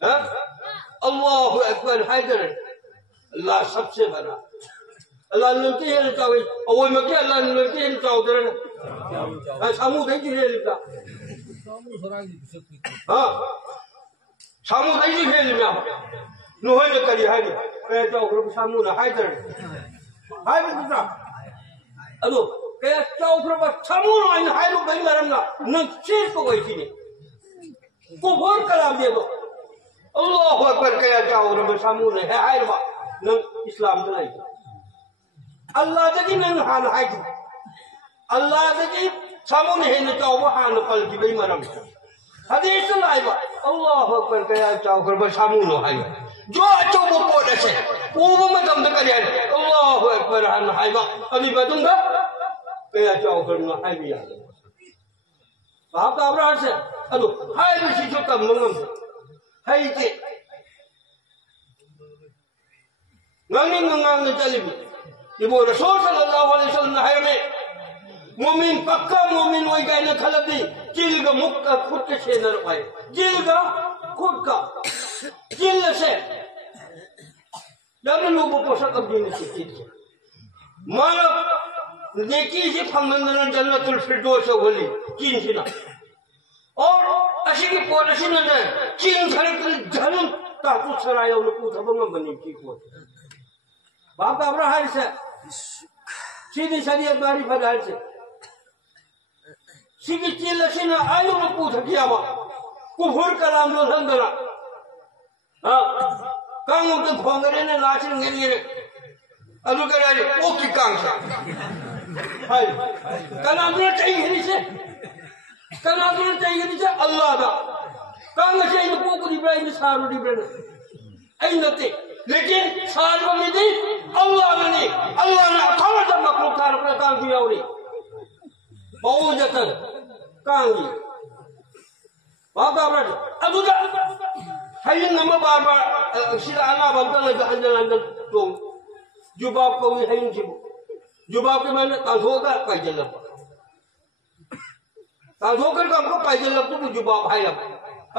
हां अल्लाहु अकबर हैदर अल्लाह सबसे बड़ा अल्लाह नंती है चावे और मैं क्या अल्लाह नंती है चावदर सामू नहीं है लिखा हां सामू नहीं है लिखा नोहे ने करी है कहे तो ग्रुप सामू ना हैदर हाय बिल्कुल अदो कहे तो ग्रुप सामू ना हाय लो भाई मरना न चीज को वही थी कुफर कलाम दे दो अल्लाहु अकबर कया चाहो रब सामूने है हायरबा नंग इस्लाम दलाई अल्लाह दगी नंग हान हायदु अल्लाह दगी सामूने है न चाहो हान पल की बेई मरम हदीस लाइबा अल्लाहु अकबर कया चाहो रब सामूनो हाय जो अचो वो पोड से वो मतम द करिया अल्लाहु अकबर हान हायबा अभी बदुंगा कया चाहो करना हायबिया बाप अब्राह से अदो हाय बिसी जो तब मंगम हाय के ngani ngang ne talibi ibo rasul sallallahu alaihi wasallam hayo me mu'min pakka mu'min wai ga na khaladi jilga mukka khut ke chenar wai jilga khut ka jil se dam lu bo posak ab din se chit mana neki se phangnan jannatul firdaus wali kin sina और अशी की पोरशी न चीन खरे धन ताकू सरायो न पूथा बंगम बनी की को बाप अब्राहम से सीधी शरीयत बारी फदाल से सीधी चील लशी न आयो न पूथा किया बा कुफर कलाम लो संदरा हां कांगो के खोंगरे ने नाचिन गेरे अनु करे ओ की कांग से हाय कलाम लो चाहिए से कना तो चाहिए नीचे अल्लाह दा कांग से इन को कुछ इब्राहिम सारू इब्राहिम आई नते लेकिन सारू में दी अल्लाह ने खाना जब मखलूक थार पर कांग दिया उरी बहुत जतन कांगी बाबा ब्रद अबुदा हाय नम बार सिरा अल्लाह बंदल अंदर अंदर तो जुबाब को हाय जी जुबाब के मैंने कांगोगा पैजल ताजोकर का हमको पाइजल लग तो जुबाब हाय लग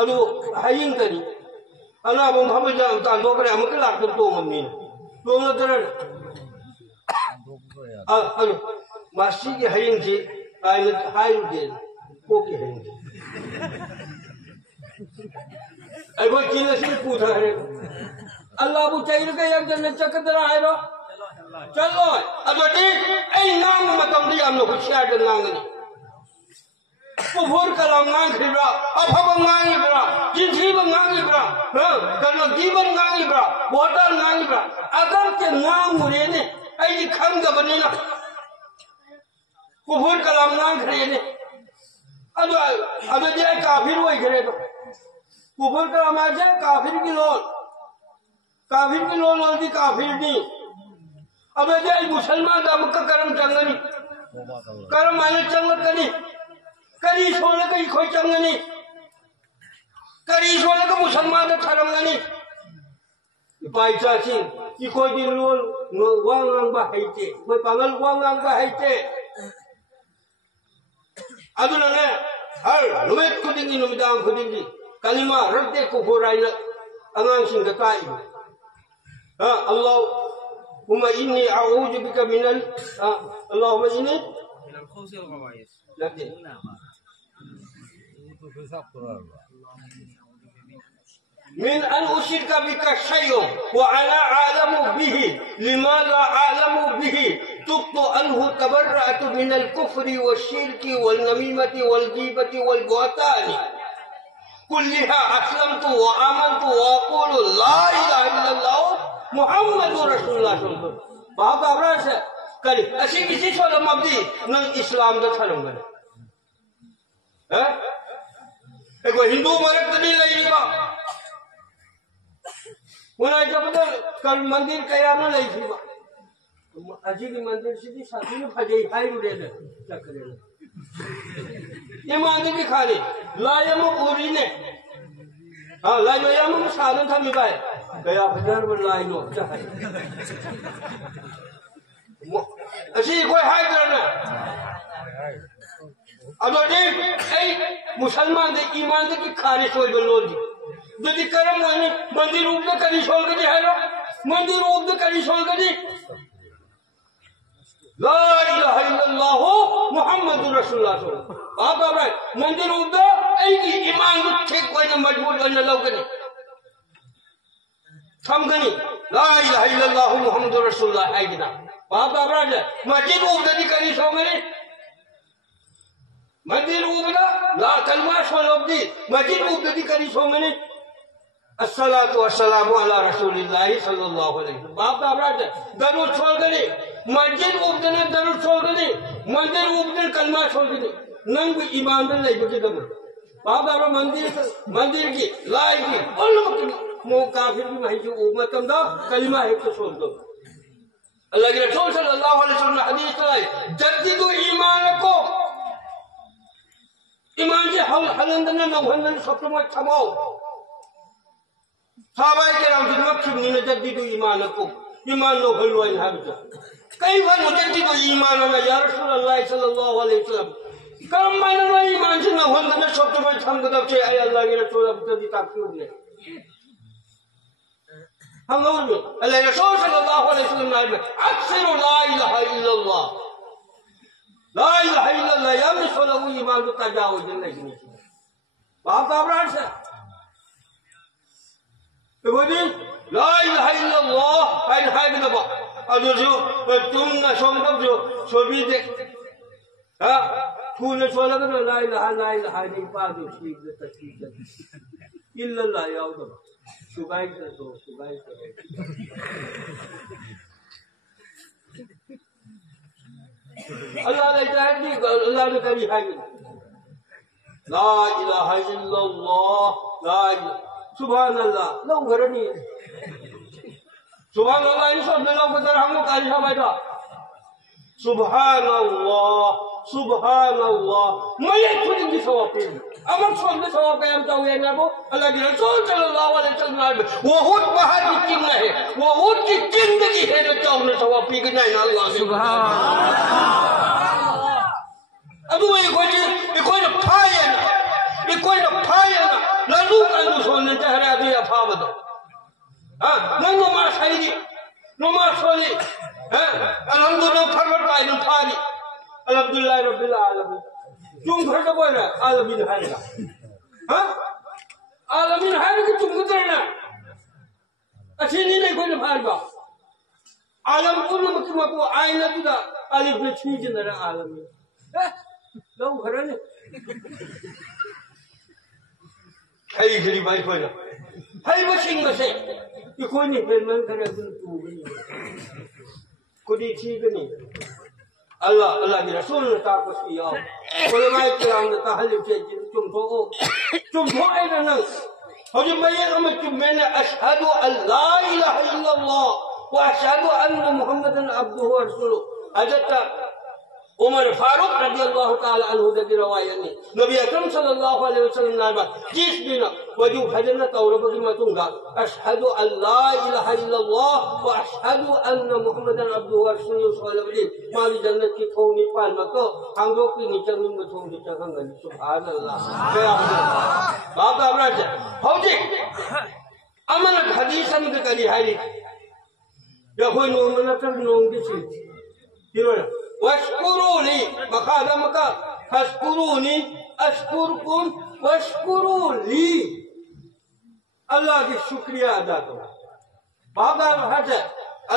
अनु हाइंग करी अना बम हम जा ताजोकर हम के लाग तो मम्मी तो न तरन अनु मासी की हाइंग जी आई हाय दे को की हाइंग आई वो किन से पूछा है अल्लाह bu चाहिए के एक जन चकदरा है रो चलो अबडी ए नाम मतम दी हम होशियार के नांगनी कुफर कलाम नांगिब्रा अफब नांगिब्रा जिंथी नांगिब्रा कनो दीबन नांगिब्रा बोतल नांगिब्रा अगर के नांगुरे ने आई खंगबने ना कुफर कलाम नांगरे ने अदो जे काफिर वही करे तो कुफर कलाम आ जाए काफिर की लोल होती काफिर नहीं अब जे मुसलमान का मुक्का कर्म चंगनी कर्म आने चंग कनी करी सोने का कोई चंगनी करी सोने का मुसलमान का थरंगनी बाईचा सिंह ये कोई दिन लोल वांग बाहैते कोई पागल वांग बाहैते अदुना ने हर लुमेट खुदिंगी नुमिदांग खुदिंगी कलिमा रद्दे कुफुराई न अंगांग सिंह का ताई अल्लाहुम्मा इन्नी अऊज़ु बिका मिनल अल्लाहुम्मा इन्नी लगे من أن أشرك بك شيء وأنا أعلم به لما لا أعلم به تبت أنه تبرأت من الكفر والشرك والنميمة والغيبة والبهتان كلها أسلمت وآمنت وأقول لا إله إلا الله محمد رسول الله صلى الله عليه وسلم बाप अब्राह से कल ऐसी किसी सोलह मब्दी न इस्लाम का थरम बने हैं एक हिंदू मरक तो नहीं लगी बा उन्हें जब तक कल मंदिर कया न लगी थी बा अजी की मंदिर सीधी साथी में फजे हाई उड़े ले चक्रे ले ये मंदिर की खाली लायम उरी ने हाँ लायम में साधन था मिलाए कया फजर में लाइनो चाहे ऐसी कोई हाई करना अब मुसलमान दे ईमान दे की खारिश हो बलोल दी यदि कर्म होने मंदिर रूप में करी छोड़ के है लो मंदिर रूप में करी छोड़ के ला इलाहा इल्लल्लाह मुहम्मदुर रसूलुल्लाह आप भाई मंदिर रूप में ऐ की ईमान को ठीक कोई न मजबूत करने लोगे नहीं थम गनी ला इलाहा इल्लल्लाह मुहम्मदुर रसूलुल्लाह है कि ना आप भाई मंदिर रूप में करी छोड़ के मंदिर उगला ला कलमा सोलबदी मस्जिद उबदी करी सोमने अस्सलातु वस्सलामु अला रसूलिल्लाह सल्लल्लाहु अलैहि वसल्लम बाप दाबराज दरूद छोड़गनी मस्जिद उबदने दरूद छोड़गनी मंदिर उबदने कलमा छोड़गनी नंग ईमान में नहीं बचे दम बाप दाबरा मंदिर की लाई की उल्लम मो काफिर भी नहीं जो उम्मतम दा कलमा है तो छोड़ दो अल्लाह के रसूल सल्लल्लाहु अलैहि वसल्लम हदीस लाई जद्दीदु ईमानकुम ईमान जे हलंदन नवहंदन सबको थमाओ साहबाए केराम की मक्खी ने जद्दीदु ईमानकुम ईमान लो हलवा इन कई बार मुजद्दिदु ईमान ना या रसूल अल्लाह सल्लल्लाहु अलैहि वसल्लम कम मानना ईमान से नवहंदन सबको थमगदब से ay अल्लाह के रसूल अब कभी ताकीद ने हम लोग अल्लाह रसूल सल्लल्लाहु अलैहि वसल्लम ने अक्सर ला इलाहा इल्लल्लाह या मिसलहु ईमान को तजावुज नहीं बाप दाबरान से तो बोली ला इलाहा इल्लल्लाह आई हाय बिदबा अदो जो तुम न सोमब जो सोबी दे हां तू ने सोला ला इलाहा नहीं पादो ठीक है तस्वीर इल्लल्लाह याद सुगाई तो अल्लाह ने चाहे अल्लाह ने कभी है ला इलाहा इल्लल्लाह ला सुभान अल्लाह लो घरनी सुभान अल्लाह इन सब लोगों को तरह हमको काजी था बैठा सुभान अल्लाह मैं खुद की सवाब पे अमर सोन में सवाब पे हम तो ये ना वो अल्लाह के रसूल सल्लल्लाहु अलैहि वसल्लम वो हुद बाहर की चिंग है वो हुद की जिंदगी है जो तो उन्हें सवाब पी के नहीं ना अल्लाह सुभान अब वो ये कोई ना फायर ना लू का लू सोने चेहरा भी अफाव दो हाँ नंगो मार साइडी नो मार सोनी हाँ अल्हम्दुलिल्लाह फरवर का इल्म फारी अल्हम्दुलिल्लाह रब्बिल आलमीन तुम घर का बोल रहा आलमीन है ना हाँ आलमीन है कि तुम किधर ना अच्छी नहीं कोई ना फार बा आलम कुल्लू मत को आईना भी दा अलिफ में छीज न रहा आलमीन लो घर ने हाय गरी भाई कोई ना हाय बचिंग बसे ये कोई नहीं फिर मन करे तुम तू नहीं कोई ठीक नहीं अल्लाह के रसूल ने ताकत किया उलमाए किराम ने तहलीफ से तुम तो ऐ ना और जब मैंने अशहदु अल्ला इलाहा इल्लल्लाह व अशहदु अन्ना मुहम्मदन अब्दुहु व रसूलुहु हजरत उमर फारूक रज़ियल्लाहु ताला अन्हु की रवायत है नबी अकरम सल्लल्लाहु अलैहि वसल्लम ने जिस दिन वजू हजन तौरब की मतूंगा अशहदु अल्ला इलाहा इल्लल्लाह व अशहदु अन्ना मुहम्मदन अब्दुहु व रसूलुहु सल्लल्लाहु माली जन्नत की थोनी पाल मको हम लोग की नीचे में थोनी चखंगल सुभान अल्लाह बाप अमराज होजी अमन हदीसन के करी हारी या कोई नोमन कर नोम की चीज किरो वश्कुरूनी मकादा मका फश्कुरूनी अश्कुरकुम वश्कुरूली अल्लाह की शुक्रिया अदा करो बाबा हज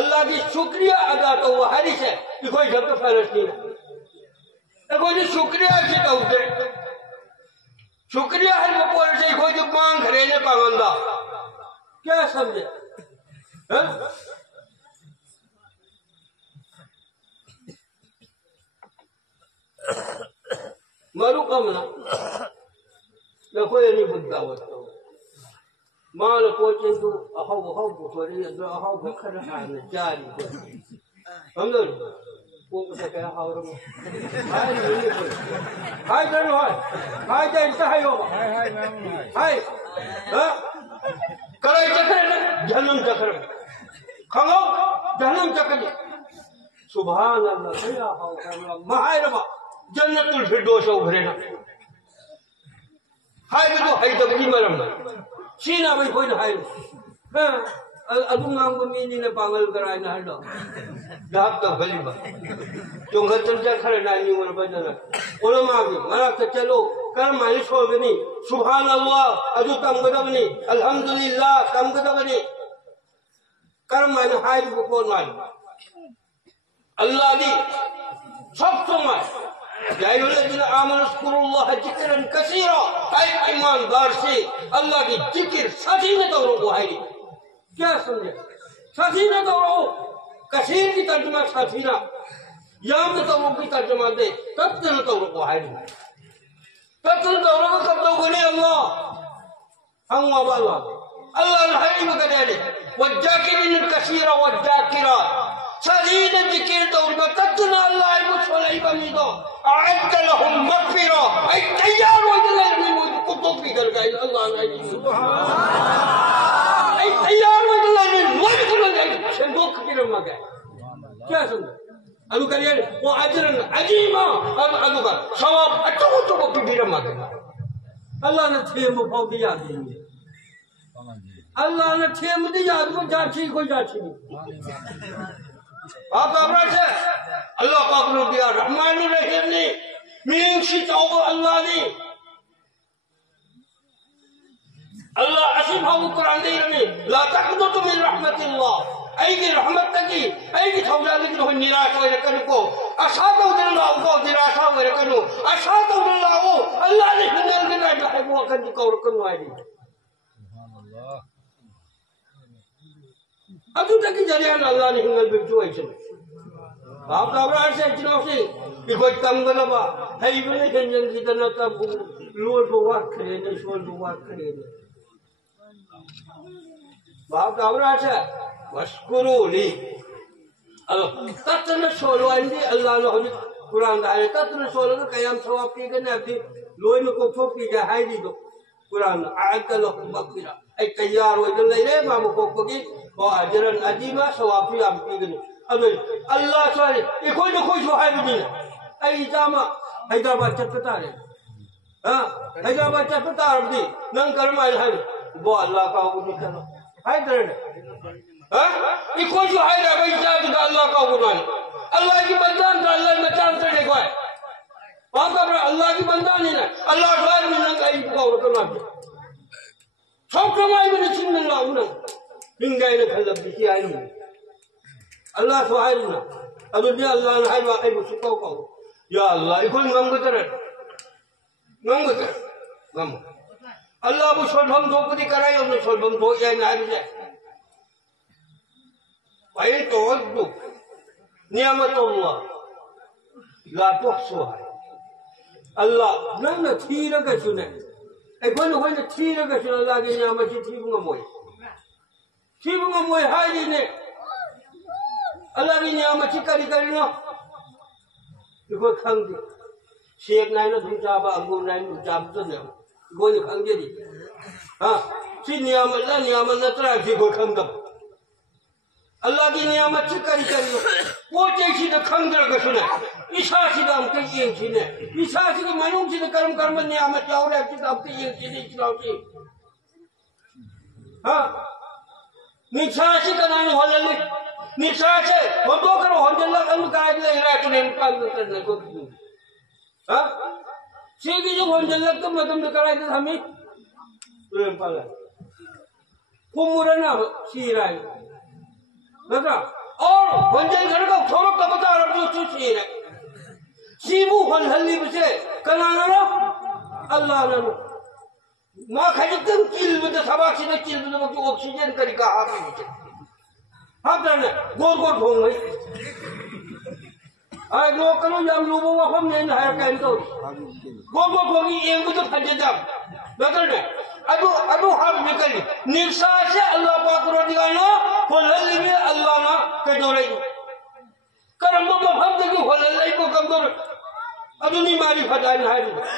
अल्लाह की शुक्रिया अदा करो वो हरीश है कि कोई जब फर्ज नहीं है कोई शुक्रिया से तो शुक्रिया हर बपोर से कोई जो मांग घरेने पावंदा क्या समझे मारू कमला न कोई नहीं बुद्धा होता माल पोचे तो अहाव बुखरी तो अहाव बुखर है न जारी हम लोग वो से क्या हाव रो हाय जनो हाय जैसा है हो हाय हां करे चक्र जन्म चक्र खलो जन्म चक्र सुभान अल्लाह या हाव महायरबा जन्नतुल फिरदौस उभरेना हाय तो हाय तो की मरम सीना भाई कोई हाय हां अदुम नाम को मीनी ने पागल कराय ना हडो दाब तो भलीबा चोंगर चल खरे ना नी मन बजन ओलो मागी मरा के चलो कर मालिश हो बनी सुभान अल्लाह अदु तम गदबनी अल्हम्दुलिल्लाह तम गदबनी कर मन हाय को कोन मान अल्लाह दी सब समय या अय्युहल्लज़ीना आमनु ज़्कुरुल्लाह ज़िक्रन कसीरा, ऐ ईमानदार से अल्लाह की जिक्र साथी न करो को है। क्या समझे? साथी न करो, कसीर की तर्जुमा साथी ना, याम न करो की तर्जुमा दे, तब न करो को है। तब न करो को कब तो बोले अल्लाह, हम वाला अल्लाह ने हरी में कर दे, वज़्ज़ाकिरीन कसीरा वज़्ज़ाकिरात, सजीद जिक्र तो उनका तत्ना अल्लाह मुस्लिम बनी दो अअद्द लहुम मग़फ़िरा, ऐ तैयार हो जाए में मुझे कुत्तों की कर गए अल्लाह ने सुभान अल्लाह, ऐ तैयार हो जाए में मुझे कुल गए संदूक की रम गए। क्या समझ अनु करिए वो अजरन अजीमा अब अनु का सवाब अटो की रम गए। अल्लाह ने थे मुफाव दिया देंगे, अल्लाह ने थे मुझे याद को जाची कोई जाची नहीं। आप अब्राज है अल्लाह पाक ने दिया रहमान रहीम ने मीनिंग सी तौबा अल्लाह ने अल्लाह असीम हाउ कुरान दे में ला तक़नतु मिन रहमतिल्लाह, ऐ की रहमत की ऐ की थौजा की हो निराश हो रकन को आशा तो अल्लाह को निराश हो रकन आशा तो अल्लाह को अल्लाह ने हिंदल के ना है वो कन को रकन वाली सुभान अल्लाह अदु तक जरिया अल्लाह ने हिंगल बिटू ऐसे आप अब्राज से इतना से कोई कम गलबा है इबने जंजन की तरह तब लोड वार करे ने सोल वार करे ने बाप अब्राज है वस्कुरुली अल्लाह तत्न सोलो अंदे अल्लाह ने हजूर कुरान आए तत्न सोलो का कयाम सवाब के ने अपनी लोई में को ठोक की है दी दो कुरान अअद्द लहुम मग़फ़िरा, ऐ तैयार हो जाए ले मामू को की और अजरन अजीमा सवाब भी आप की अब अल्लाह सॉरी ये कोई न कोई सुहाय भी नहीं ऐ जामा हैदराबाद चटता रे हां हैदराबाद चटता अब्दी नंग करमाइल है वो अल्लाह का हुक्म चलो हैदराबाद हां ये कोई सुहाय रे भाई साहब अल्लाह का हुक्म अल्लाह की बंदान अल्लाह मचान से देखो है वहां का अल्लाह की बंदान नहीं ना अल्लाह द्वार में नंग आई को हुक्म है सब कमाई में चिन्ह ना उन हिंगाई ने खलब की आई अल्लाह सुहायना अब ये अल्लाह ने हाय वाई मुसको को या अल्लाह इको ngam गतर ngam अल्लाह वो सोलम दोपदी कराई और सोलम दो ये ना है भाई तो दो नियामतुल्लाह ला तुहसुहा अल्लाह न ठीक का सुने ए कोई न ठीक का सुने अल्लाह की नियामत ठीक मोय हाय ने अल्लाह की नियामत करी करी ना इको खंग शेख नाइन तुम चाबा अंगूर नाइन चाब तो ने गोन खंग दे हां सी नियामत नतरा जी को खंग अल्लाह की नियामत करी करी वो जैसी तो खंग दर सुने ईसा सी दाम के ये छी ने ईसा सी के मालूम सी कर्म कर्म नियामत जाओ रे की दाम के ये छी चलाओ की हां निशा सी का नाम होले निशा से वो तो करो हम जल्ला कल का ले रहा है तूने काम करने को हां सीधी जो हम जल्ला तो मतलब कराए थे हमें प्रेम पाला कुमुरना सीराय बता और वंजन घर का थोड़ा का बता रहा जो सीर है सीबू हल्ली बसे कनाना अल्लाह ने मां खजतन किल में सबासी ने किल में ऑक्सीजन करी का हाथ में हाँ करने गोर गोर घूम गई अरे लोग करो जब लोगों को हम नहीं है कहने तो गोर गोर घूमी एक तो फटे जब बदल ने अदु हम निकली निशा से अल्लाह पाक रो दिया ना होलल में अल्लाह ना के दोरे करम में हम देखो होलल को कमजोर अदु नहीं मारी फटा नहीं है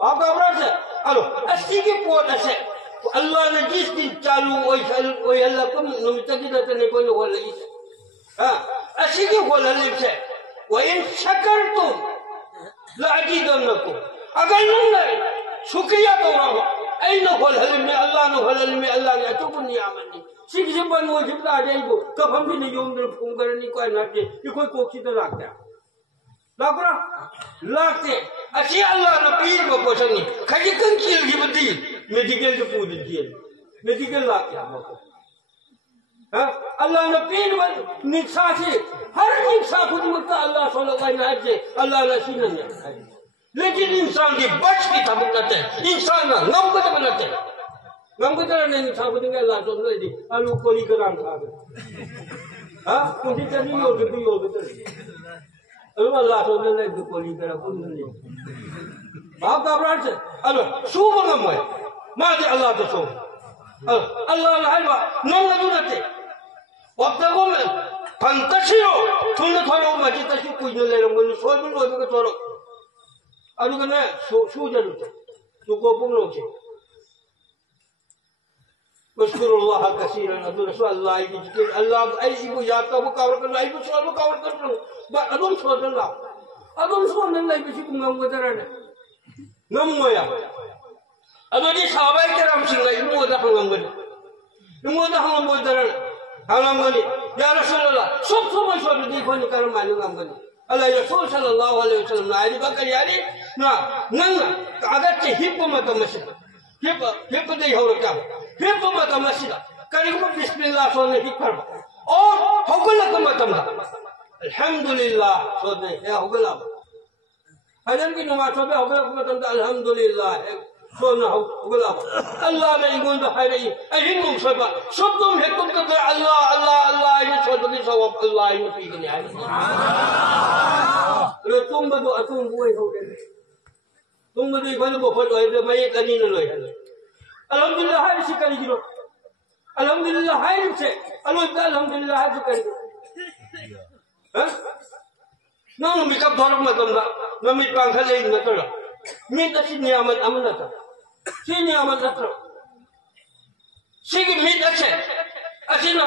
आप अब्राज है हेलो अस्सी के पोत से अल्लाह ने जिस दिन चालू वही अल्लाह को नुमितकी देते नहीं कोई हो लगी हाँ ऐसी की हो लगी से वो इन शकर तुम लाजी दोनों को अगर नहीं शुक्रिया तो रहो ऐ न हो लगी में अल्लाह न हो लगी में अल्लाह ने तो कुछ नहीं आमनी सीख जब बन वो जब आ जाएगी कब हम भी नहीं यूं दर फोन करने कोई ना के ये कोई कोक्षी तो लाग गया लाकरा लाते अच्छी अल्लाह ने पीर को पोषणी खजी कंकील की बदी मेडिकल जो पूरी किए मेडिकल ला क्या हमको Allah na pin wan niksa si har niksa khud mutta Allah sallallahu alaihi wasallam Allah la sinan ya lekin insan di bach ki tabukate insan na ngam ko banate ngam ko tara ne niksa khud Allah sallallahu alaihi wasallam alu koli karam tha kunti tani yo de Allah sallallahu alaihi wasallam koli kara kun ne baap ka brand se alo suba ngam mai ma de Allah to so Allah la halwa nan la dunate wabtago men fantasio tunna thoro ma jita su kuino le ngol so dun lo ko thoro alu kana su jaru su ko pung lo che Bismillah kasiran adu rasul Allah ki zikir Allah ai ibu ya ka bu kawar kan ai bu so bu kawar kan ba adum so dan la adum so nan lai bi ku ngam wadara ne ngam moya adu di sahabai kiram sing lai mu da ngam ngam mu da ngam wadara Alhamdulillah, ya Rasulullah, semua suatu di kau ni kalau malu ngam Allah Rasul Sallallahu Alaihi Wasallam naik bakal jadi, nah, nang agak cihip pemata masih, hip deh orang kau, hip pemata masih lah. Kali kau Bismillah soalnya hipar, oh, hukulah pemata mah. Alhamdulillah soalnya, ya hukulah. Adan kita nama soalnya hukulah pemata mah. Alhamdulillah. Soalnya hukulah. Allah mengingat bahaya. Ahin soalnya, sebelum hukum kata Allah ini soalnya sawab Allah ini pilih ni. Letung batu atung buai hukum. Tung batu ikan buat ada banyak kali nolai. Alhamdulillah hari sekali jiro. Alhamdulillah hari se. Alhamdulillah hari sekali. Nang mikap dorong macam dah. Namik pangkal lain macam dah. Minta si niamat amanat. Si niamat atro. Sige mit ache. Asina